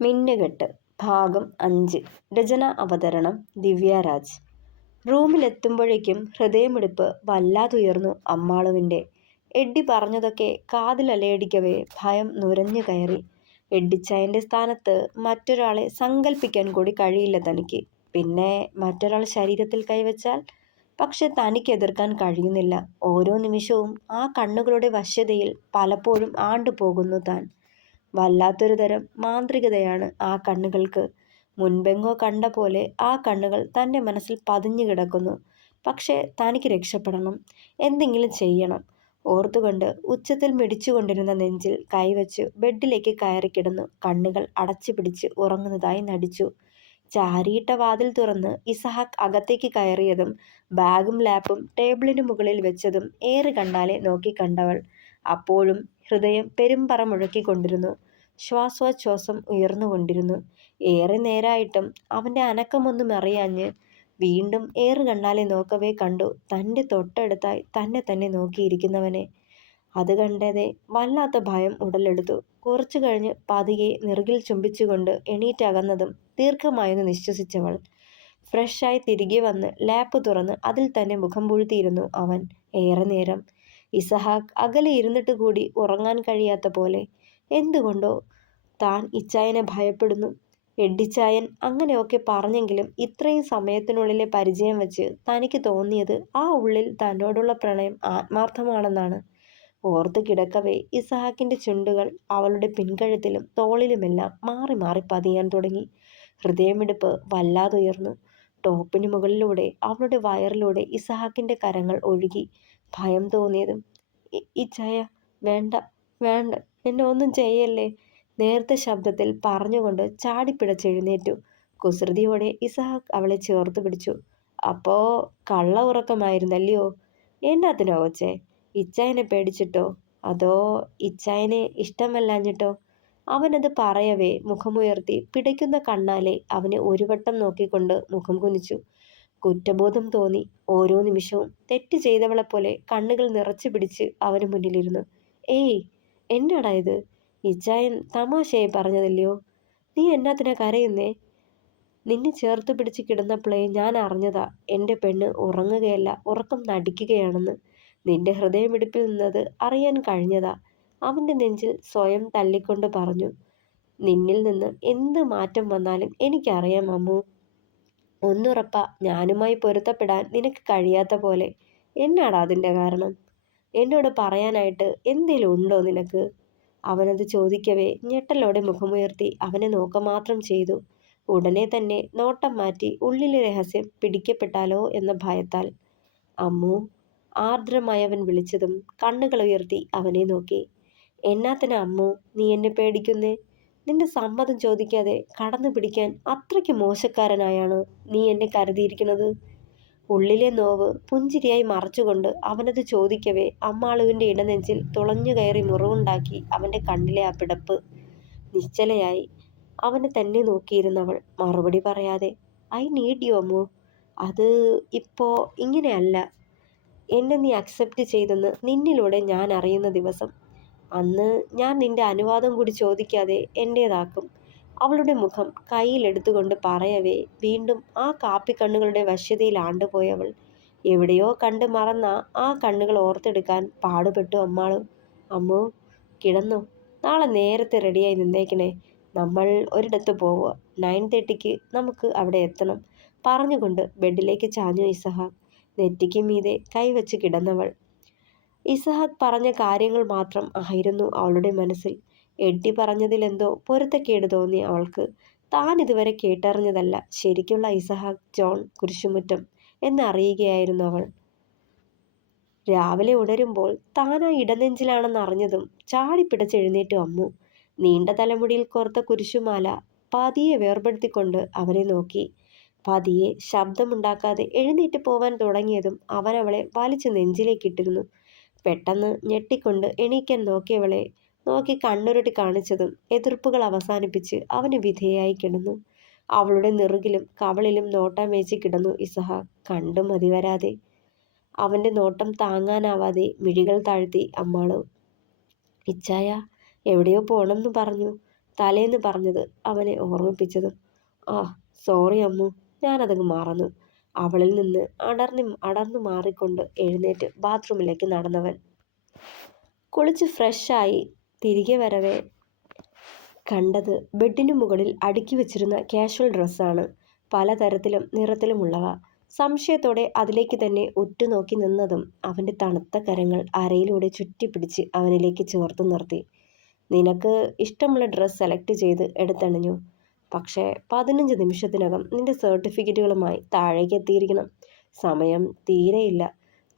മിന്നുകെട്ട് ഭാഗം 5. രചന അവതരണം ദിവ്യരാജ്. റൂമിലെത്തുമ്പോഴേക്കും ഹൃദയമിടിപ്പ് വല്ലാതുയർന്നു അമ്മാളുവിൻ്റെ. എഡ്ഡി പറഞ്ഞതൊക്കെ കാതിലലയടിക്കവേ ഭയം നുരഞ്ഞു കയറി. എഡ്ഡിച്ചായൻ്റെ സ്ഥാനത്ത് മറ്റൊരാളെ സങ്കല്പിക്കാൻ കൂടി കഴിയില്ല തനിക്ക്. പിന്നെ മറ്റൊരാൾ ശരീരത്തിൽ കൈവച്ചാൽ? പക്ഷെ തനിക്ക് എതിർക്കാൻ കഴിയുന്നില്ല. ഓരോ നിമിഷവും ആ കണ്ണുകളുടെ വശ്യതയിൽ പലപ്പോഴും ആണ്ടുപോകുന്നു താൻ. വല്ലാത്തൊരു തരം മാന്ത്രികതയാണ് ആ കണ്ണുകൾക്ക്. മുൻപെങ്ങോ കണ്ട പോലെ ആ കണ്ണുകൾ തൻ്റെ മനസ്സിൽ പതിഞ്ഞു കിടക്കുന്നു. പക്ഷേ തനിക്ക് രക്ഷപ്പെടണം, എന്തെങ്കിലും ചെയ്യണം. ഓർത്തുകൊണ്ട് ഉച്ചത്തിൽ മിടിച്ചുകൊണ്ടിരുന്ന നെഞ്ചിൽ കൈവച്ച് ബെഡിലേക്ക് കയറിക്കിടന്നു കണ്ണുകൾ അടച്ചു പിടിച്ച് ഉറങ്ങുന്നതായി നടിച്ചു. ചാരിയിട്ട വാതിൽ തുറന്ന് ഇസഹാക്ക് അകത്തേക്ക് കയറിയതും ബാഗും ലാപ്പും ടേബിളിനു മുകളിൽ വെച്ചതും ഏറെ കണ്ണാലെ നോക്കിക്കണ്ടവൾ. അപ്പോഴും ഹൃദയം പെരുമ്പറ മുഴക്കിക്കൊണ്ടിരുന്നു. ശ്വാസോച്ഛ്വാസം ഉയർന്നുകൊണ്ടിരുന്നു. ഏറെ നേരായിട്ടും അവൻ്റെ അനക്കമൊന്നും അറിയാഞ്ഞ് വീണ്ടും ഏറ് കണ്ണാലെ നോക്കവേ കണ്ടു തൻ്റെ തൊട്ടടുത്തായി തന്നെ തന്നെ നോക്കിയിരിക്കുന്നവനെ. അത് കണ്ടതേ വല്ലാത്ത ഭയം ഉടലെടുത്തു. കുറച്ചു കഴിഞ്ഞ് പതിയെ നെറുകിൽ ചുംബിച്ചുകൊണ്ട് എണീറ്റകന്നതും ദീർഘമായൊന്ന് നിശ്വസിച്ചവൾ. ഫ്രഷായി തിരികെ വന്ന് ലാപ്പ് തുറന്ന് അതിൽ തന്നെ മുഖം പൂഴ്ത്തിയിരുന്നു അവൻ ഏറെ നേരം. ഇസഹാക്ക് അകലെ ഇരുന്നിട്ട് കൂടി ഉറങ്ങാൻ കഴിയാത്ത പോലെ. എന്തുകൊണ്ടോ താൻ ഇച്ചായനെ ഭയപ്പെടുന്നു. എഡ്ഡിച്ചായൻ അങ്ങനെയൊക്കെ പറഞ്ഞെങ്കിലും ഇത്രയും സമയത്തിനുള്ളിലെ പരിചയം വെച്ച് തനിക്ക് തോന്നിയത് ആ ഉള്ളിൽ തന്നോടുള്ള പ്രണയം ആത്മാർത്ഥമാണെന്നാണ്. ഓർത്തു കിടക്കവേ ഇസഹാക്കിൻ്റെ ചുണ്ടുകൾ അവളുടെ പിൻകഴുത്തിലും തോളിലുമെല്ലാം മാറി മാറി പതിയാൻ തുടങ്ങി. ഹൃദയമിടിപ്പ് വല്ലാതുയർന്നു. ടോപ്പിന് മുകളിലൂടെ അവളുടെ വയറിലൂടെ ഇസഹാക്കിൻ്റെ കരങ്ങൾ ഒഴുകി. ഭയം തോന്നിയതും ഇച്ചായ, വേണ്ട വേണ്ട, എന്നെ ഒന്നും ചെയ്യല്ലേ, നേർത്ത ശബ്ദത്തിൽ പറഞ്ഞുകൊണ്ട് ചാടിപ്പിടച്ചെഴുന്നേറ്റു. കുസൃതിയോടെ ഇസഹാക്ക് അവളെ ചേർത്ത് പിടിച്ചു. അപ്പോ കള്ള ഉറക്കമായിരുന്നല്ലയോ? എന്നാത്തിനോ കൊച്ചേ? ഇച്ചായനെ പേടിച്ചിട്ടോ അതോ ഇച്ചായനെ ഇഷ്ടമല്ലാഞ്ഞിട്ടോ? അവനത് പറയവേ മുഖമുയർത്തി പിടയ്ക്കുന്ന കണ്ണാലെ അവനെ ഒരു വട്ടം നോക്കിക്കൊണ്ട് മുഖം കുനിച്ചു. കുറ്റബോധം തോന്നി. ഓരോ നിമിഷവും തെറ്റ് ചെയ്തവളെപ്പോലെ കണ്ണുകൾ നിറച്ചു പിടിച്ച് അവന് മുന്നിലിരുന്നു. ഏയ്, എന്നാടാ ഇത്? ഇച്ചായൻ തമാശയായി പറഞ്ഞതല്ലയോ? നീ എന്നാത്തിനാ കരയുന്നേ? നിന്നെ ചേർത്ത് പിടിച്ച് കിടന്നപ്പോഴേ ഞാൻ അറിഞ്ഞതാ എൻ്റെ പെണ്ണ് ഉറങ്ങുകയല്ല, ഉറക്കം നടിക്കുകയാണെന്ന്. നിന്റെ ഹൃദയമിടിപ്പിൽ നിന്നത് അറിയാൻ കഴിഞ്ഞതാ. അവൻ്റെ നെഞ്ചിൽ സ്വയം തല്ലിക്കൊണ്ട് പറഞ്ഞു. നിന്നിൽ നിന്ന് എന്ത് മാറ്റം വന്നാലും എനിക്കറിയാം അമ്മു. ഒന്നുറപ്പാ, ഞാനുമായി പൊരുത്തപ്പെടാൻ നിനക്ക് കഴിയാത്ത പോലെ. എന്നാടാ അതിൻ്റെ കാരണം? എന്നോട് പറയാനായിട്ട് എന്തേലും ഉണ്ടോ നിനക്ക്? അവനത് ചോദിക്കവേ ഞെട്ടലോടെ മുഖമുയർത്തി അവനെ നോക്ക മാത്രം ചെയ്തു. ഉടനെ തന്നെ നോട്ടം മാറ്റി ഉള്ളിലെ രഹസ്യം പിടിക്കപ്പെട്ടാലോ എന്ന ഭയത്താൽ. അമ്മു, ആർദ്രമായി അവൻ വിളിച്ചതും കണ്ണുകൾ ഉയർത്തി അവനെ നോക്കി. എന്നാത്തിനാ അമ്മു നീ എന്നെ പേടിക്കുന്നേ? നിന്റെ സമ്മതം ചോദിക്കാതെ കടന്നു പിടിക്കാൻ അത്രയ്ക്ക് മോശക്കാരനായാണോ നീ എന്നെ കരുതിയിരിക്കുന്നത്? ഉള്ളിലെ നോവ് പുഞ്ചിരിയായി മറച്ചുകൊണ്ട് അവനത് ചോദിക്കവേ അമ്മാളുവിൻ്റെ ഇടനെഞ്ചിൽ തുളഞ്ഞു കയറി മുറിവുണ്ടാക്കി അവൻ്റെ കണ്ണിലെ ആ പിടപ്പ്. നിശ്ചലയായി അവനെ തന്നെ നോക്കിയിരുന്നവൾ മറുപടി പറയാതെ. I need you Ammu. അത് ഇപ്പോ ഇങ്ങനെയല്ല. എന്നെ നീ അക്സെപ്റ്റ് ചെയ്തെന്ന് നിന്നിലൂടെ ഞാൻ അറിയുന്ന ദിവസം, അന്ന് ഞാൻ നിന്റെ അനുവാദം കൂടി ചോദിക്കാതെ എൻ്റേതാക്കും. അവളുടെ മുഖം കയ്യിലെടുത്തുകൊണ്ട് പറയവേ വീണ്ടും ആ കാപ്പിക്കണ്ണുകളുടെ വശ്യതയിൽ ആണ്ടുപോയവൾ. എവിടെയോ കണ്ട് മറന്ന ആ കണ്ണുകൾ ഓർത്തെടുക്കാൻ പാടുപെട്ടു അമ്മാള്. അമ്മോ, കിടന്നോ? നാളെ നേരത്തെ റെഡിയായി നിന്നേക്കണേ. നമ്മൾ ഒരിടത്ത് പോവുക. 9:30 നമുക്ക് അവിടെ എത്തണം. പറഞ്ഞുകൊണ്ട് ബെഡിലേക്ക് ചാഞ്ഞു ഇസഹാക്ക്. നെറ്റിക്ക് മീതെ കൈവച്ച് കിടന്നവൾ. ഇസഹാക്ക് പറഞ്ഞ കാര്യങ്ങൾ മാത്രം ആയിരുന്നു അവളുടെ മനസ്സിൽ. എഡ്ഡി പറഞ്ഞതിലെന്തോ പൊരുത്തക്കേട് തോന്നി അവൾക്ക്. താൻ ഇതുവരെ കേട്ടറിഞ്ഞതല്ല ശരിക്കുള്ള ഇസഹാക്ക് ജോൺ കുരിശുമുറ്റം എന്നറിയുകയായിരുന്നു അവൾ. രാവിലെ ഉണരുമ്പോൾ താൻ ആ ഇടനെഞ്ചിലാണെന്ന് അറിഞ്ഞതും ചാടിപ്പിടച്ചെഴുന്നേറ്റു അമ്മു. നീണ്ട തലമുടിയിൽ കോർത്ത കുരിശുമാല പതിയെ വേർപെടുത്തിക്കൊണ്ട് അവനെ നോക്കി. പതിയെ ശബ്ദമുണ്ടാക്കാതെ എഴുന്നേറ്റ് പോവാൻ തുടങ്ങിയതും അവൻ അവളെ വലിച്ചു നെഞ്ചിലേക്കിട്ടിരുന്നു. പെട്ടെന്ന് ഞെട്ടിക്കൊണ്ട് എണീക്കാൻ നോക്കിയവളെ നോക്കി കണ്ണുരുട്ടി കാണിച്ചതും എതിർപ്പുകൾ അവസാനിപ്പിച്ച് അവന് വിധേയായി കിടന്നു. അവളുടെ നെറുകിലും കവളിലും നോട്ടം വേച്ച് കിടന്നു ഇസഹാക്ക് കണ്ടു മതിവരാതെ. അവൻ്റെ നോട്ടം താങ്ങാനാവാതെ മിഴികൾ താഴ്ത്തി അമ്മാളു. ഇച്ചായ, എവിടെയോ പോണമെന്ന് പറഞ്ഞു. തലേന്ന് പറഞ്ഞത് അവനെ ഓർമ്മിപ്പിച്ചതും. ആ സോറി അമ്മു, ഞാനതങ്ങ് മറന്നു. അവളിൽ നിന്ന് അടർന്നു മാറിക്കൊണ്ട് എഴുന്നേറ്റ് ബാത്റൂമിലേക്ക് നടന്നവൻ കുളിച്ച് ഫ്രഷായി തിരികെ വരവേ കണ്ടത് ബെഡിനു മുകളിൽ അടുക്കി വെച്ചിരുന്ന കാഷ്വൽ ഡ്രസ്സാണ്. പലതരത്തിലും നിറത്തിലുമുള്ളവ. സംശയത്തോടെ അതിലേക്ക് തന്നെ ഉറ്റുനോക്കി നിന്നതും അവൻ്റെ തണുത്ത കരങ്ങൾ അരയിലൂടെ ചുറ്റിപ്പിടിച്ച് അവനിലേക്ക് ചേർത്ത് നിർത്തി. നിനക്ക് ഇഷ്ടമുള്ള ഡ്രസ്സ് സെലക്ട് ചെയ്ത് എടുത്തണിഞ്ഞു. പക്ഷേ 15 നിമിഷത്തിനകം നിന്റെ സർട്ടിഫിക്കറ്റുകളുമായി താഴേക്ക് എത്തിയിരിക്കണം. സമയം തീരെയില്ല.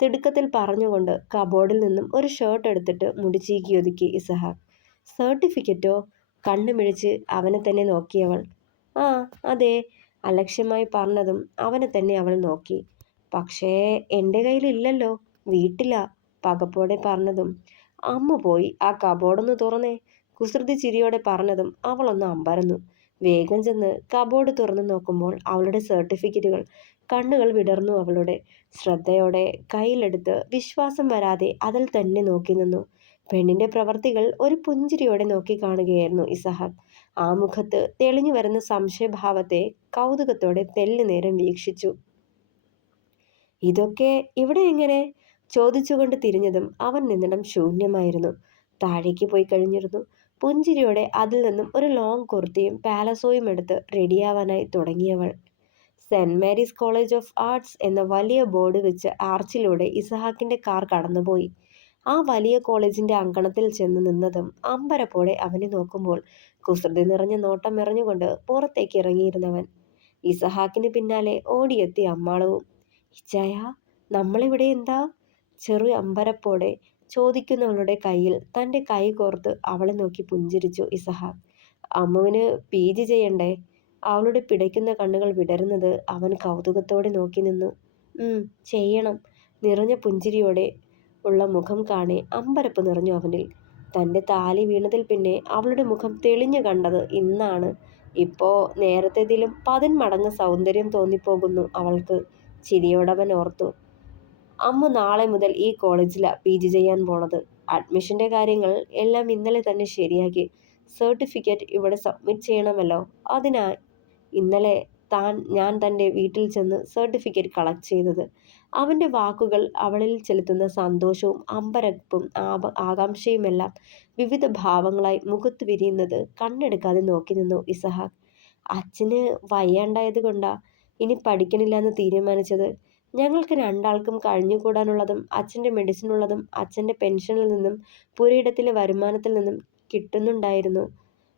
തിടുക്കത്തിൽ പറഞ്ഞുകൊണ്ട് കബോർഡിൽ നിന്നും ഒരു ഷർട്ട് എടുത്തിട്ട് മുടിച്ചീക്കി ഒതുക്കി ഇസഹാക്ക്. സർട്ടിഫിക്കറ്റോ? കണ്ണുമിഴിച്ച് അവനെ തന്നെ നോക്കിയവൾ. ആ അതെ, അലക്ഷ്യമായി പറഞ്ഞതും അവനെ തന്നെ അവൾ നോക്കി. പക്ഷേ എൻ്റെ കയ്യിലില്ലല്ലോ, വീട്ടിലാ, പകപ്പോടെ പറഞ്ഞതും അമ്മ പോയി ആ കബോർഡൊന്ന് തുറന്നേ, കുസൃതി ചിരിയോടെ പറഞ്ഞതും അവളൊന്ന് അമ്പരന്നു. വേഗം ചെന്ന് കബോർഡ് തുറന്നു നോക്കുമ്പോൾ അവളുടെ സർട്ടിഫിക്കറ്റുകൾ. കണ്ണുകൾ വിടർന്നു അവളുടെ. ശ്രദ്ധയോടെ കയ്യിലെടുത്ത് വിശ്വാസം വരാതെ അതിൽ തന്നെ നോക്കി നിന്നു. പെണ്ണിന്റെ പ്രവർത്തികൾ ഒരു പുഞ്ചിരിയോടെ നോക്കി കാണുകയായിരുന്നു ഇസഹാക്ക്. ആ മുഖത്ത് തെളിഞ്ഞു വരുന്ന സംശയഭാവത്തെ കൗതുകത്തോടെ തെല്ലുനേരം വീക്ഷിച്ചു. ഇതൊക്കെ ഇവിടെ എങ്ങനെ? ചോദിച്ചുകൊണ്ട് തിരിഞ്ഞതും അവൻ നിന്നിടം ശൂന്യമായിരുന്നു. താഴേക്ക് പോയി കഴിഞ്ഞിരുന്നു. പുഞ്ചിരിയോടെ അതിൽ നിന്നും ഒരു ലോങ് കുർത്തിയും പാലസോയും എടുത്ത് റെഡിയാവാനായി തുടങ്ങിയവൾ. Saint Mary's College of Arts എന്ന വലിയ ബോർഡ് വെച്ച് ആർച്ചിലൂടെ ഇസഹാക്കിന്റെ കാർ കടന്നുപോയി. ആ വലിയ കോളേജിന്റെ അങ്കണത്തിൽ ചെന്ന് നിന്നതും അമ്പരപ്പോടെ അവനെ നോക്കുമ്പോൾ കുസൃതി നിറഞ്ഞ നോട്ടം എറിഞ്ഞുകൊണ്ട് പുറത്തേക്ക് ഇറങ്ങിയിരുന്നവൻ. ഇസഹാക്കിന് പിന്നാലെ ഓടിയെത്തി അമ്മാളവും. ഇച്ചായ, നമ്മളിവിടെ എന്താ? ചെറു അമ്പരപ്പോടെ ചോദിക്കുന്നവളുടെ കയ്യിൽ തൻ്റെ കൈ കോർത്ത് അവളെ നോക്കി പുഞ്ചിരിച്ചു ഇസഹാക്ക്. അമ്മുവിന് PG ചെയ്യണ്ടേ? അവളുടെ പിടയ്ക്കുന്ന കണ്ണുകൾ വിടരുന്നത് അവൻ കൗതുകത്തോടെ നോക്കി നിന്നു. ചെയ്യണം. നിറഞ്ഞ പുഞ്ചിരിയോടെ ഉള്ള മുഖം കാണെ അമ്പരപ്പ് നിറഞ്ഞു അവനിൽ. തൻ്റെ താലി വീണതിൽ പിന്നെ അവളുടെ മുഖം തെളിഞ്ഞു കണ്ടത് ഇന്നാണ്. ഇപ്പോ നേരത്തേതിലും 10 മടങ്ങ് സൗന്ദര്യം തോന്നിപ്പോകുന്നു അവൾക്ക്. ചിരിയോടവൻ ഓർത്തു. അമ്മ നാളെ മുതൽ ഈ കോളേജിലാണ് PG ചെയ്യാൻ പോണത്. അഡ്മിഷൻ്റെ കാര്യങ്ങൾ എല്ലാം ഇന്നലെ തന്നെ ശരിയാക്കി. സർട്ടിഫിക്കറ്റ് ഇവിടെ സബ്മിറ്റ് ചെയ്യണമല്ലോ. അതിനായി ഇന്നലെ ഞാൻ തൻ്റെ വീട്ടിൽ ചെന്ന് സർട്ടിഫിക്കറ്റ് കളക്ട് ചെയ്തത്. അവൻ്റെ വാക്കുകൾ അവളിൽ ചെലുത്തുന്ന സന്തോഷവും അമ്പരപ്പും ആകാംക്ഷയുമെല്ലാം വിവിധ ഭാവങ്ങളായി മുഖത്ത് വിരിയുന്നത് കണ്ണെടുക്കാതെ നോക്കി നിന്നു ഇസഹാക്ക്. അച്ഛന് വയ്യാണ്ടായത് കൊണ്ടാ ഇനി പഠിക്കണില്ലെന്ന് തീരുമാനിച്ചത്. ഞങ്ങൾക്ക് രണ്ടാൾക്കും കഴിഞ്ഞുകൂടാനുള്ളതും അച്ഛൻ്റെ മെഡിസിനുള്ളതും അച്ഛൻ്റെ പെൻഷനിൽ നിന്നും പുരയിടത്തിലെ വരുമാനത്തിൽ നിന്നും കിട്ടുന്നുണ്ടായിരുന്നു.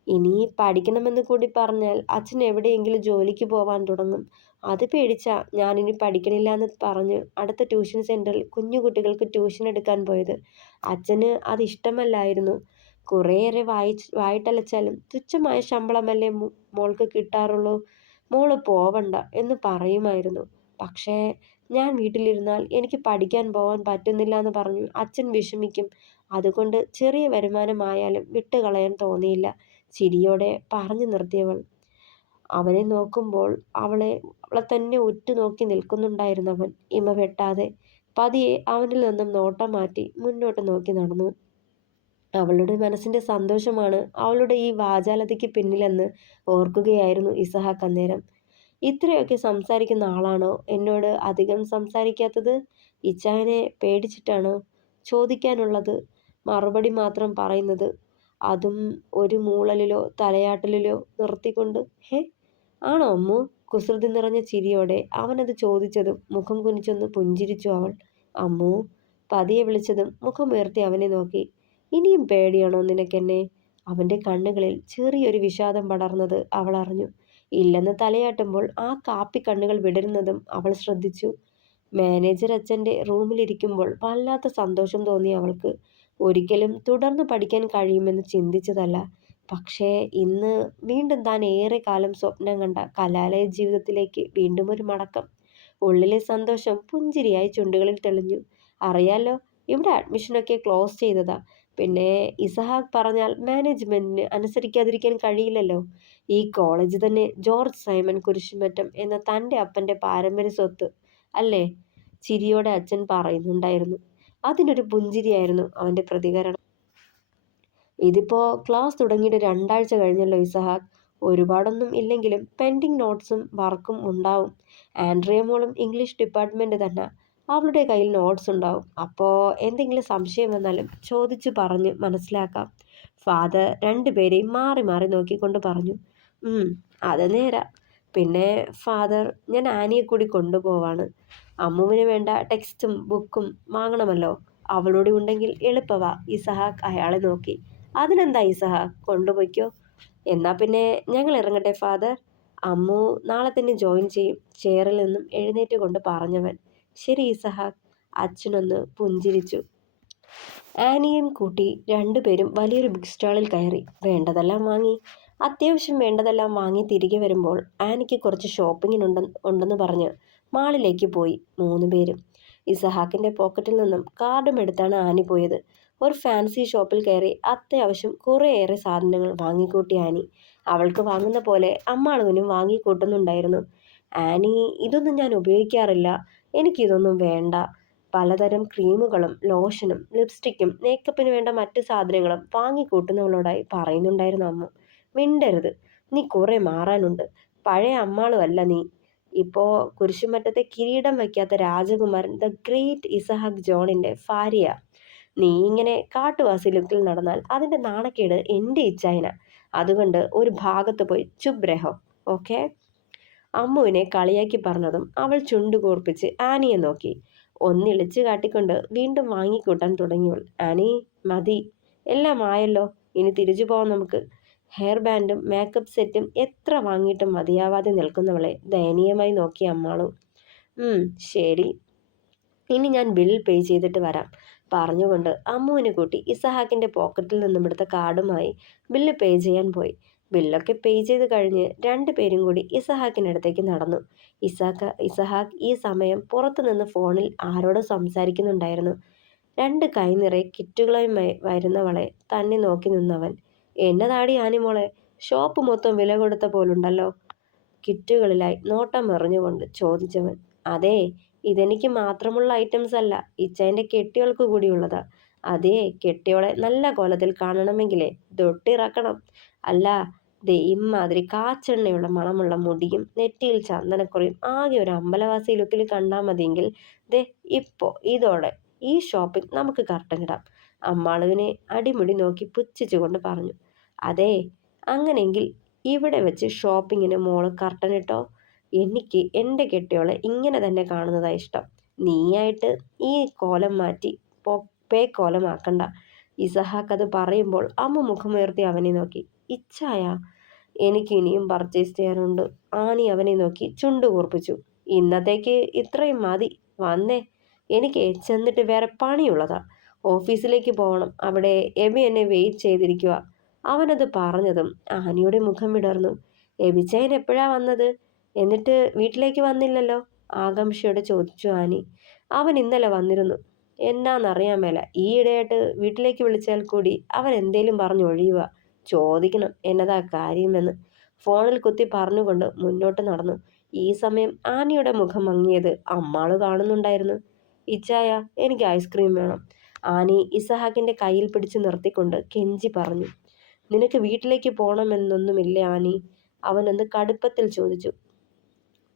ഇനി പഠിക്കണമെന്ന് കൂടി പറഞ്ഞാൽ അച്ഛൻ എവിടെയെങ്കിലും ജോലിക്ക് പോവാൻ തുടങ്ങും. അത് പേടിച്ചാ ഞാനിനി പഠിക്കണില്ല എന്ന് പറഞ്ഞ് അടുത്ത ട്യൂഷൻ സെൻറ്ററിൽ കുഞ്ഞു കുട്ടികൾക്ക് ട്യൂഷൻ എടുക്കാൻ പോയത്. അച്ഛന് അത് ഇഷ്ടമല്ലായിരുന്നു. കുറേയേറെ വായിട്ടലച്ചാലും തുച്ഛമായ ശമ്പളമല്ലേ മോൾക്ക് കിട്ടാറുള്ളൂ, മോള് പോവണ്ട എന്ന് പറയുമായിരുന്നു. പക്ഷേ ഞാൻ വീട്ടിലിരുന്നാൽ എനിക്ക് പഠിക്കാൻ പോവാൻ പറ്റുന്നില്ല എന്ന് പറഞ്ഞു അച്ഛൻ വിഷമിക്കും. അതുകൊണ്ട് ചെറിയ വരുമാനമായാലും വിട്ടുകളയാൻ തോന്നിയില്ല. ചിരിയോടെ പറഞ്ഞു നിർത്തിയവൾ. അവനെ നോക്കുമ്പോൾ അവളെ തന്നെ ഉറ്റുനോക്കി നിൽക്കുന്നുണ്ടായിരുന്നവൻ ഇമ വെട്ടാതെ പതിയെ അവനിൽ നിന്നും നോട്ടം മാറ്റി മുന്നോട്ട് നോക്കി നടന്നു. അവളുടെ മനസ്സിന്റെ സന്തോഷമാണ് അവളുടെ ഈ വാചാലതയ്ക്ക് പിന്നിലെന്ന് ഓർക്കുകയായിരുന്നു ഇസഹാക്ക് അന്നേരം. ഇത്രയൊക്കെ സംസാരിക്കുന്ന ആളാണോ എന്നോട് അധികം സംസാരിക്കാത്തത്? ഇച്ചായനെ പേടിച്ചിട്ടാണോ ചോദിക്കാനുള്ളത് മറുപടി മാത്രം പറയുന്നത്, അതും ഒരു മൂളലിലോ തലയാട്ടലിലോ നിർത്തിക്കൊണ്ട്? ഹേ, ആണോ അമ്മു? കുസൃതി നിറഞ്ഞ ചിരിയോടെ അവനത് ചോദിച്ചതും മുഖം കുനിച്ചൊന്ന് പുഞ്ചിരിച്ചു അവൾ. അമ്മു പതിയെ വിളിച്ചതും മുഖമുയർത്തി അവനെ നോക്കി. ഇനിയും പേടിയാണോ നിനക്കെന്നെ? അവൻ്റെ കണ്ണുകളിൽ ചെറിയൊരു വിഷാദം പടർന്നത് അവൾ അറിഞ്ഞു. ഇല്ലെന്ന് തലയാട്ടുമ്പോൾ ആ കാപ്പി കണ്ണുകൾ വിടരുന്നതും അവൾ ശ്രദ്ധിച്ചു. മാനേജർ അച്ഛൻ്റെ റൂമിലിരിക്കുമ്പോൾ വല്ലാത്ത സന്തോഷം തോന്നി അവൾക്ക്. ഒരിക്കലും തുടർന്ന് പഠിക്കാൻ കഴിയുമെന്ന് ചിന്തിച്ചതല്ല. പക്ഷേ ഇന്ന് വീണ്ടും താൻ ഏറെ കാലം സ്വപ്നം കണ്ട കലാലയ ജീവിതത്തിലേക്ക് വീണ്ടും ഒരു മടക്കം. ഉള്ളിലെ സന്തോഷം പുഞ്ചിരിയായി ചുണ്ടുകളിൽ തെളിഞ്ഞു. അറിയാലോ, ഇവിടെ അഡ്മിഷനൊക്കെ ക്ലോസ് ചെയ്തതാ. പിന്നെ ഇസഹാക്ക് പറഞ്ഞാൽ മാനേജ്മെന്റിന് അനുസരിക്കാതിരിക്കാൻ കഴിയില്ലല്ലോ. ഈ കോളേജ് തന്നെ ജോർജ് സൈമൺ കുരിശുമറ്റം എന്ന തൻ്റെ അപ്പൻ്റെ പാരമ്പര്യ സ്വത്ത് അല്ലേ? ചിരിയോടെ അച്ഛൻ പറയുന്നുണ്ടായിരുന്നു. അതിനൊരു പുഞ്ചിരിയായിരുന്നു അവൻ്റെ പ്രതികരണം. ഇതിപ്പോൾ ക്ലാസ് തുടങ്ങിയിട്ട് 2 ആഴ്ച കഴിഞ്ഞല്ലോ ഇസഹാക്ക്. ഒരുപാടൊന്നും ഇല്ലെങ്കിലും പെൻഡിങ് നോട്ട്സും വർക്കും ഉണ്ടാവും. ആൻഡ്രിയ മോളും ഇംഗ്ലീഷ് ഡിപ്പാർട്ട്മെൻറ്റ് തന്നെ. അവളുടെ കയ്യിൽ നോട്ട്സ് ഉണ്ടാവും. അപ്പോൾ എന്തെങ്കിലും സംശയം വന്നാലും ചോദിച്ചു പറഞ്ഞ് മനസ്സിലാക്കാം. ഫാദർ രണ്ടുപേരെയും മാറി മാറി നോക്കിക്കൊണ്ട് പറഞ്ഞു. അത് നേരാ. പിന്നെ ഫാദർ, ഞാൻ ആനിയെ കൂടി കൊണ്ടുപോവാണ്. അമ്മുവിന് വേണ്ട ടെക്സ്റ്റും ബുക്കും വാങ്ങണമല്ലോ. അവളോട് ഉണ്ടെങ്കിൽ എളുപ്പവാ. ഇസഹാക്ക് അയാളെ നോക്കി. അതിനെന്താ ഇസഹാക്ക്, കൊണ്ടുപോയിക്കോ. എന്നാ പിന്നെ ഞങ്ങൾ ഇറങ്ങട്ടെ ഫാദർ. അമ്മു നാളെ തന്നെ ജോയിൻ ചെയ്യും, ചെയറിൽ നിന്നും എഴുന്നേറ്റ് കൊണ്ട് പറഞ്ഞവൻ. ശരി ഇസഹാക്ക്. അച്ഛനൊന്ന് പുഞ്ചിരിച്ചു. ആനിയും കൂട്ടി രണ്ടുപേരും വലിയൊരു ബുക്ക് സ്റ്റാളിൽ കയറി വേണ്ടതെല്ലാം വാങ്ങി. അത്യാവശ്യം വേണ്ടതെല്ലാം വാങ്ങി തിരികെ വരുമ്പോൾ ആനിക്ക് കുറച്ച് ഉണ്ടെന്ന് പറഞ്ഞ് മാളിലേക്ക് പോയി 3 പേരും. ഇസഹാക്കിന്റെ പോക്കറ്റിൽ നിന്നും കാർഡും എടുത്താണ് ആനി പോയത്. ഒരു ഫാൻസി ഷോപ്പിൽ കയറി അത്യാവശ്യം കുറേയേറെ സാധനങ്ങൾ വാങ്ങിക്കൂട്ടി ആനി. അവൾക്ക് വാങ്ങുന്ന പോലെ അമ്മാളുവിനും വാങ്ങിക്കൂട്ടുന്നുണ്ടായിരുന്നു. ആനി, ഇതൊന്നും ഞാൻ ഉപയോഗിക്കാറില്ല, എനിക്കിതൊന്നും വേണ്ട. പലതരം ക്രീമുകളും ലോഷനും ലിപ്സ്റ്റിക്കും മേക്കപ്പിന് വേണ്ട മറ്റു സാധനങ്ങളും വാങ്ങിക്കൂട്ടുന്നവളോടായി പറയുന്നുണ്ടായിരുന്നു അമ്മ. മിണ്ടരുത്, നീ കുറെ മാറാനുണ്ട്. പഴയ അമ്മാളുമല്ല നീ. ഇപ്പോൾ കുരിശുമറ്റത്തെ കിരീടം വയ്ക്കാത്ത രാജകുമാരൻ ദ ഗ്രേറ്റ് ഇസഹാക്ക് ജോണിന്റെ ഭാര്യ. നീ ഇങ്ങനെ കാട്ടുവാസി ലുക്കിൽ നടന്നാൽ അതിന്റെ നാണക്കേട് എൻ്റെ ഇച്ഛായന. അതുകൊണ്ട് ഒരു ഭാഗത്ത് പോയി ചുപ് രഹോ, ഓക്കെ? അമ്മുവിനെ കളിയാക്കി പറഞ്ഞതും അവൾ ചുണ്ടുകൂർപ്പിച്ച് ആനിയെ നോക്കി. ഒന്നിളിച്ച് കാട്ടിക്കൊണ്ട് വീണ്ടും വാങ്ങിക്കൂട്ടാൻ തുടങ്ങിയവൾ. ആനി, മതി, എല്ലാം ആയല്ലോ, ഇനി തിരിച്ചു പോവാം നമുക്ക്. ഹെയർ ബാൻഡും മേക്കപ്പ് സെറ്റും എത്ര വാങ്ങിയിട്ടും മതിയാവാതെ നിൽക്കുന്നവളെ ദയനീയമായി നോക്കി അമ്മാളും. ശരി, ഇനി ഞാൻ ബിൽ പേ ചെയ്തിട്ട് വരാം പറഞ്ഞുകൊണ്ട് അമ്മുവിനെ കൂട്ടി ഇസഹാക്കിന്റെ പോക്കറ്റിൽ നിന്നും എടുത്ത കാർഡുമായി ബില്ല് പേ ചെയ്യാൻ പോയി. ബില്ലൊക്കെ പേ ചെയ്ത് കഴിഞ്ഞ് 2 പേരും കൂടി ഇസഹാക്കിനടുത്തേക്ക് നടന്നു. ഇസഹാക്ക് ഈ സമയം പുറത്തു നിന്ന് ഫോണിൽ ആരോട് സംസാരിക്കുന്നുണ്ടായിരുന്നു. 2 കൈ നിറയെ കിറ്റുകളുമായി വരുന്നവളെ തന്നെ നോക്കി നിന്നവൻ. എന്നതാടി ആനിമോളെ, ഷോപ്പ് മൊത്തം വില കൊടുത്ത പോലുണ്ടല്ലോ, കിറ്റുകളിലായി നോട്ടം എറിഞ്ഞുകൊണ്ട് ചോദിച്ചവൻ. അതേ, ഇതെനിക്ക് മാത്രമുള്ള ഐറ്റംസ് അല്ല, ഇച്ചേൻ്റെ കെട്ടിയോൾക്ക് കൂടിയുള്ളതാ. അതേ, കെട്ടിയോളെ നല്ല കോലത്തിൽ കാണണമെങ്കിലേ ദൊട്ടിറക്കണം. അല്ല, ദേ ഇമ്മാതിരി കാച്ചെണ്ണയുള്ള മണമുള്ള മുടിയും നെറ്റിയിൽ ചന്ദനക്കുറിയും ആകെ ഒരു അമ്പലവാസി ലുക്കിൽ കണ്ടാൽ മതിയെങ്കിൽ ദേ ഇപ്പോൾ ഇതോടെ ഈ ഷോപ്പിംഗ് നമുക്ക് കർട്ടനിടാം. അമ്മാളുവിനെ അടിമുടി നോക്കി പുച്ഛിച്ചുകൊണ്ട് പറഞ്ഞു. അതേ, അങ്ങനെയെങ്കിൽ ഇവിടെ വെച്ച് ഷോപ്പിങ്ങിന് മോള് കർട്ടനിട്ടോ. എനിക്ക് എൻ്റെ കെട്ടിയോളെ ഇങ്ങനെ തന്നെ കാണുന്നതാണ് ഇഷ്ടം. നീയായിട്ട് ഈ കോലം മാറ്റി പേക്കോലമാക്കണ്ട. ഇസഹാക്ക് അത് പറയുമ്പോൾ അമ്മ മുഖമുയർത്തി അവനെ നോക്കി. ഇച്ഛായ, എനിക്ക് ഇനിയും പർച്ചേസ് ചെയ്യാനുണ്ട്. ആനി അവനെ നോക്കി ചുണ്ടു കൂർപ്പിച്ചു. ഇന്നത്തേക്ക് ഇത്രയും മതി, വന്നേ. എനിക്ക് ചെന്നിട്ട് വേറെ പണിയുള്ളതാ. ഓഫീസിലേക്ക് പോകണം, അവിടെ എബി എന്നെ വെയിറ്റ് ചെയ്തിരിക്കുക. അവനത് പറഞ്ഞതും ആനിയുടെ മുഖം വിടർന്നു. എബിച്ചയൻ എപ്പോഴാ വന്നത്? എന്നിട്ട് വീട്ടിലേക്ക് വന്നില്ലല്ലോ, ആകാംക്ഷയോടെ ചോദിച്ചു ആനി. അവൻ ഇന്നലെ വന്നിരുന്നു. എന്നാന്നറിയാൻ മേല, ഈയിടെയായിട്ട് വീട്ടിലേക്ക് വിളിച്ചാൽ കൂടി അവൻ എന്തേലും പറഞ്ഞു ഒഴിയുക. ചോദിക്കണം എന്നതാ കാര്യമെന്ന് ഫോണിൽ കുത്തി പറഞ്ഞുകൊണ്ട് മുന്നോട്ട് നടന്നു. ഈ സമയം ആനിയുടെ മുഖം മങ്ങിയത് അമ്മാള് കാണുന്നുണ്ടായിരുന്നു. ഇച്ചായ, എനിക്ക് ഐസ്ക്രീം വേണം. ആനി ഇസഹാക്കിന്റെ കയ്യിൽ പിടിച്ച് നിർത്തിക്കൊണ്ട് കെഞ്ചി പറഞ്ഞു. നിനക്ക് വീട്ടിലേക്ക് പോകണമെന്നൊന്നുമില്ലേ ആനി? അവനൊന്ന് കടുപ്പത്തിൽ ചോദിച്ചു.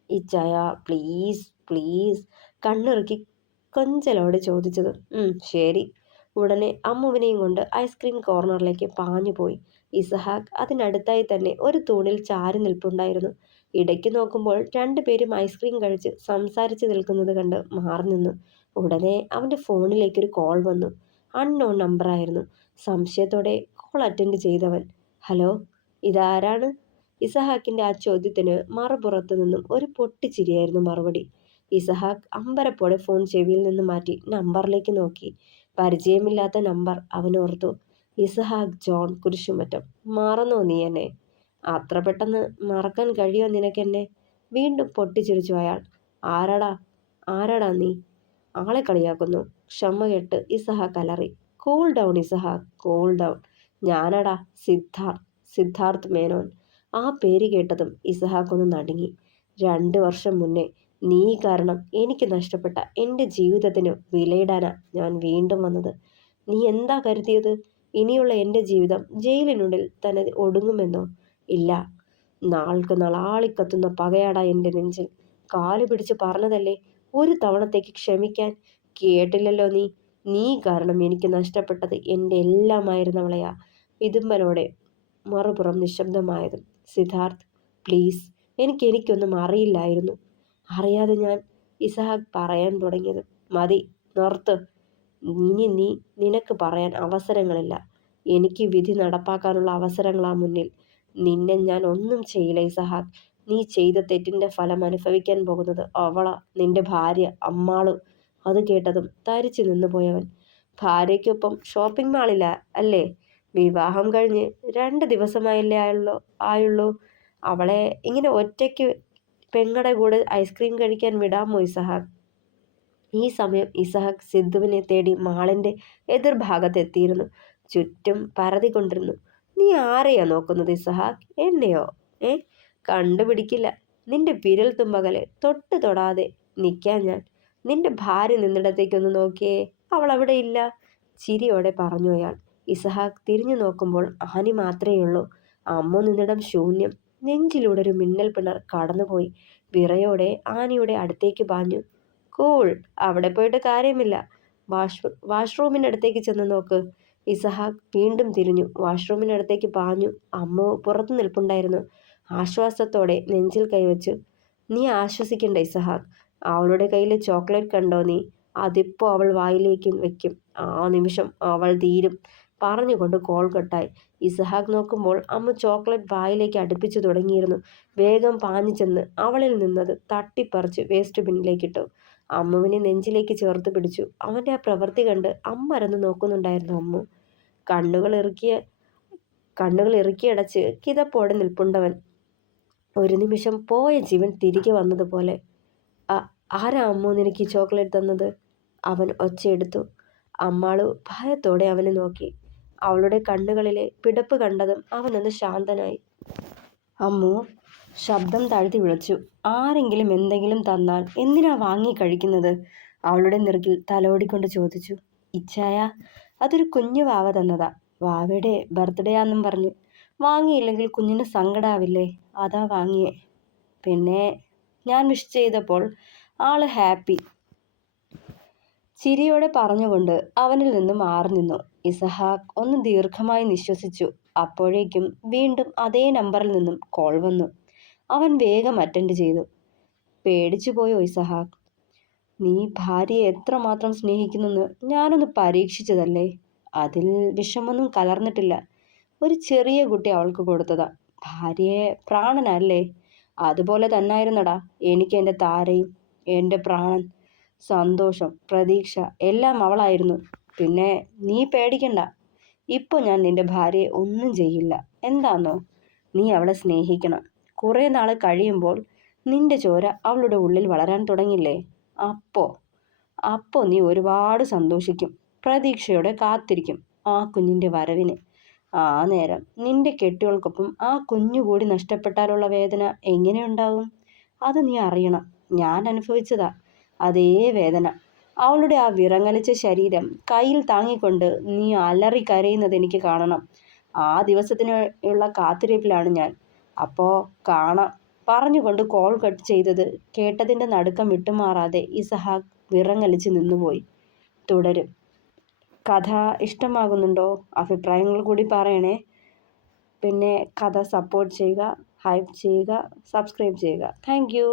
ഇച്ചായ, പ്ലീസ് പ്ലീസ്, കണ്ണിറുക്കി കൊഞ്ചലോട് ചോദിച്ചത്. ശരി. ഉടനെ അമ്മുവിനെയും കൊണ്ട് ഐസ്ക്രീം കോർണറിലേക്ക് പാഞ്ഞു പോയി. ഇസഹാക്ക് അതിനടുത്തായി തന്നെ ഒരു തൂണിൽ ചാരി നിൽപ്പുണ്ടായിരുന്നു. ഇടയ്ക്ക് നോക്കുമ്പോൾ 2 പേരും ഐസ്ക്രീം കഴിച്ച് സംസാരിച്ച് നിൽക്കുന്നത് കണ്ട് മാറി നിന്നു. ഉടനെ അവൻ്റെ ഫോണിലേക്കൊരു കോൾ വന്നു. അൺനോൺ നമ്പറായിരുന്നു. സംശയത്തോടെ കോൾ അറ്റൻഡ് ചെയ്തവൻ. ഹലോ, ഇതാരാണ്? ഇസഹാക്കിന്റെ ആ ചോദ്യത്തിന് മറുപുറത്തു നിന്നും ഒരു പൊട്ടിച്ചിരിയായിരുന്നു മറുപടി. ഇസഹാക്ക് അമ്പരപ്പോടെ ഫോൺ ചെവിയിൽ നിന്ന് മാറ്റി നമ്പറിലേക്ക് നോക്കി. പരിചയമില്ലാത്ത നമ്പർ അവനോർത്തു. ഇസഹാക്ക് ജോൺ കുരിശുമറ്റം. മറന്നോ നീ എന്നെ? അത്ര പെട്ടെന്ന് മറക്കാൻ കഴിയോ നിനക്കെന്നെ? വീണ്ടും പൊട്ടിച്ചിരിച്ചു അയാൾ. ആരാടാ നീ? ആളെ കളിയാക്കുന്നു. ക്ഷമ കെട്ട് ഇസഹാക്ക് അലറി. കൂൾ ഡൗൺ ഇസഹാക്ക്, കൂൾ ഡൗൺ. ഞാനടാ, സിദ്ധാർത്ഥ് മേനോൻ. ആ പേര് കേട്ടതും ഇസഹാക്ക് ഒന്ന് നടുങ്ങി. 2 വർഷം മുന്നേ നീ കാരണം എനിക്ക് നഷ്ടപ്പെട്ട എൻ്റെ ജീവിതത്തിന് വിലയിടാനാ ഞാൻ വീണ്ടും വന്നത്. നീ എന്താ കരുതിയത്? ഇനിയുള്ള എൻ്റെ ജീവിതം ജയിലിനുള്ളിൽ തന്നെ ഒടുങ്ങുമെന്നോ? ഇല്ല, നാൾക്ക് നാൾ ആളിക്കത്തുന്ന പകയാടാ എൻ്റെ നെഞ്ചിൽ. കാല് പിടിച്ച് പറഞ്ഞതല്ലേ ഒരു തവണത്തേക്ക് ക്ഷമിക്കാൻ. കേട്ടില്ലല്ലോ നീ. നീ കാരണം എനിക്ക് നഷ്ടപ്പെട്ടത് എൻ്റെ എല്ലാമായിരുന്നവളെയാ. വിതുമ്പലോടെ മറുപുറം നിശബ്ദമായതും. സിദ്ധാർത്ഥ്, പ്ലീസ്, എനിക്കൊന്നും അറിയില്ലായിരുന്നു. അറിയാതെ ഞാൻ ഇസഹാക്ക് പറയാൻ തുടങ്ങിയത്. മതി, നിർത്ത്. ഇനി നിനക്ക് പറയാൻ അവസരങ്ങളില്ല. എനിക്ക് വിധി നടപ്പാക്കാനുള്ള അവസരങ്ങളാ മുന്നിൽ. നിന്നെ ഞാൻ ഒന്നും ചെയ്യില്ല ഇസഹാക്ക്. നീ ചെയ്ത തെറ്റിന്റെ ഫലം അനുഭവിക്കാൻ പോകുന്നത് അവളാ, നിന്റെ ഭാര്യ അമ്മാളു. അത് കേട്ടതും തരിച്ചു നിന്നു പോയവൻ. ഭാര്യയ്ക്കൊപ്പം ഷോപ്പിംഗ് മാളില്ല അല്ലേ? വിവാഹം കഴിഞ്ഞ് 2 ദിവസമായില്ലേ ആയുള്ളൂ. അവളെ ഇങ്ങനെ ഒറ്റയ്ക്ക് പെങ്ങടെ കൂടെ ഐസ്ക്രീം കഴിക്കാൻ വിടാമോ ഇസഹാക്ക്? ഈ സമയം ഇസഹാക്ക് സിദ്ധുവിനെ തേടി മാളിന്റെ എതിർഭാഗത്തെത്തിയിരുന്നു. ചുറ്റും പരതിക്കൊണ്ടിരുന്നു. നീ ആരെയാ നോക്കുന്നത് ഇസഹാക്ക്? എന്നെയോ? കണ്ടുപിടിക്കില്ല. നിന്റെ വിരൽ തുമ്പകലെ തൊടാതെ നിൽക്കാൻ ഞാൻ. നിന്റെ ഭാര്യ നിന്നിടത്തേക്കൊന്ന് നോക്കിയേ, അവൾ അവിടെ ഇല്ല. ചിരിയോടെ പറഞ്ഞു അയാൾ. ഇസഹാക്ക് തിരിഞ്ഞു നോക്കുമ്പോൾ ആനി മാത്രമേ ഉള്ളൂ. അമ്മു നിന്നിടം ശൂന്യം. നെഞ്ചിലൂടെ ഒരു മിന്നൽ പിണർ കടന്നുപോയി. വിറയോടെ ആനിയുടെ അടുത്തേക്ക് പാഞ്ഞു. കൂൾ, അവിടെ പോയിട്ട് കാര്യമില്ല. വാഷ്റൂമിനടുത്തേക്ക് ചെന്ന് നോക്ക്. ഇസഹാക്ക് വീണ്ടും തിരിഞ്ഞു. വാഷ്റൂമിനടുത്തേക്ക് പാഞ്ഞു. അമ്മു പുറത്തു നിൽപ്പുണ്ടായിരുന്നു. ആശ്വാസത്തോടെ നെഞ്ചിൽ കൈവച്ചു. നീ ആശ്വസിക്കണ്ട ഇസഹാക്ക്. അവളുടെ കയ്യിൽ ചോക്ലേറ്റ് കണ്ടോ നീ? അതിപ്പോ അവൾ വായിലേക്ക് വെക്കും. ആ നിമിഷം അവൾ തീരും. പറഞ്ഞുകൊണ്ട് കോൾ കട്ടായി. ഇസഹാക്ക് നോക്കുമ്പോൾ അമ്മ ചോക്ലേറ്റ് വായിലേക്ക് അടുപ്പിച്ചു തുടങ്ങിയിരുന്നു. വേഗം പാഞ്ഞു ചെന്ന് അവളിൽ നിന്നത് തട്ടിപ്പറിച്ച് വേസ്റ്റ് ബിന്നിലേക്കിട്ടു. അമ്മുവിനെ നെഞ്ചിലേക്ക് ചേർത്ത് പിടിച്ചു. അവൻ്റെ ആ പ്രവൃത്തി കണ്ട് അമ്മരന്ന് നോക്കുന്നുണ്ടായിരുന്നു അമ്മു. കണ്ണുകൾ ഇറുക്കിയടച്ച് കിതപ്പോടെ നിൽപ്പുണ്ടവൻ. ഒരു നിമിഷം പോയ ജീവൻ തിരികെ വന്നതുപോലെ. ആരാ അമ്മു നിനക്ക് ഈ ചോക്ലേറ്റ് തന്നത്? അവൻ ഒച്ചയെടുത്തു. അമ്മാളു ഭയത്തോടെ അവനെ നോക്കി. അവളുടെ കണ്ണുകളിലെ പിടപ്പ് കണ്ടതും അവനൊന്ന് ശാന്തനായി. അമ്മു ശബ്ദം താഴ്ത്തി വിളിച്ചു. ആരെങ്കിലും എന്തെങ്കിലും തന്നാൽ എന്തിനാ വാങ്ങി കഴിക്കുന്നത്? അവളുടെ നെറുകിൽ തലോടിക്കൊണ്ട് ചോദിച്ചു. ഇച്ചായ, അതൊരു കുഞ്ഞു വാവ തന്നതാ. വാവയുടെ ബർത്ത്ഡേ ആണെന്നും പറഞ്ഞു. വാങ്ങിയില്ലെങ്കിൽ കുഞ്ഞിന് സങ്കടാവില്ലേ? അതാ വാങ്ങിയേ. പിന്നെ ഞാൻ വിഷ് ചെയ്തപ്പോൾ ആള് ഹാപ്പി. ചിരിയോടെ പറഞ്ഞുകൊണ്ട് അവനിൽ നിന്നും മാറി നിന്നു. ഇസഹാക്ക് ഒന്ന് ദീർഘമായി നിശ്വസിച്ചു. അപ്പോഴേക്കും വീണ്ടും അതേ നമ്പറിൽ നിന്നും കോൾ വന്നു. അവൻ വേഗം അറ്റൻഡ് ചെയ്തു. പേടിച്ചു പോയോ ഇസഹാക്ക്? നീ ഭാര്യയെ എത്രമാത്രം സ്നേഹിക്കുന്നെന്ന് ഞാനൊന്ന് പരീക്ഷിച്ചതല്ലേ. അതിൽ വിഷമൊന്നും കലർന്നിട്ടില്ല. ഒരു ചെറിയ കുട്ടി അവൾക്ക് കൊടുത്തതാ. ഭാര്യയെ പ്രാണനല്ലേ? അതുപോലെ തന്നായിരുന്നടാ എനിക്ക് എൻ്റെ താരയും. എൻ്റെ പ്രാണൻ, സന്തോഷം, പ്രതീക്ഷ എല്ലാം അവളായിരുന്നു. പിന്നെ നീ പേടിക്കണ്ട. ഇപ്പോൾ ഞാൻ നിന്റെ ഭാര്യയെ ഒന്നും ചെയ്യില്ല. എന്താന്നോ, നീ അവളെ സ്നേഹിക്കണം. കുറേ നാൾ കഴിയുമ്പോൾ നിന്റെ ചോര അവളുടെ ഉള്ളിൽ വളരാൻ തുടങ്ങില്ലേ? അപ്പോ നീ ഒരുപാട് സന്തോഷിക്കും. പ്രതീക്ഷയോടെ കാത്തിരിക്കും ആ കുഞ്ഞിൻ്റെ വരവിന്. ആ നേരം നിന്റെ കെട്ടിയോൾക്കൊപ്പം ആ കുഞ്ഞുകൂടി നഷ്ടപ്പെട്ടാലുള്ള വേദന എങ്ങനെയുണ്ടാവും? അത് നീ അറിയണം. ഞാൻ അനുഭവിച്ചതാ അതേ വേദന. അവളുടെ ആ വിറങ്ങലിച്ച ശരീരം കയ്യിൽ താങ്ങിക്കൊണ്ട് നീ അലറി കരയുന്നത് എനിക്ക് കാണണം. ആ ദിവസത്തിനുള്ള കാത്തിരിപ്പിലാണ് ഞാൻ. അപ്പോൾ കാണാം. പറഞ്ഞുകൊണ്ട് കോൾ കട്ട് ചെയ്തത് കേട്ടതിൻ്റെ നടുക്കം വിട്ടുമാറാതെ ഇസഹാക്ക് വിറങ്ങലിച്ച് നിന്നുപോയി. തുടരും. കഥ ഇഷ്ടമാകുന്നുണ്ടോ? അഭിപ്രായങ്ങൾ കൂടി പറയണേ. പിന്നെ കഥ സപ്പോർട്ട് ചെയ്യുക, ഹൈപ്പ് ചെയ്യുക, സബ്സ്ക്രൈബ് ചെയ്യുക. Thank you.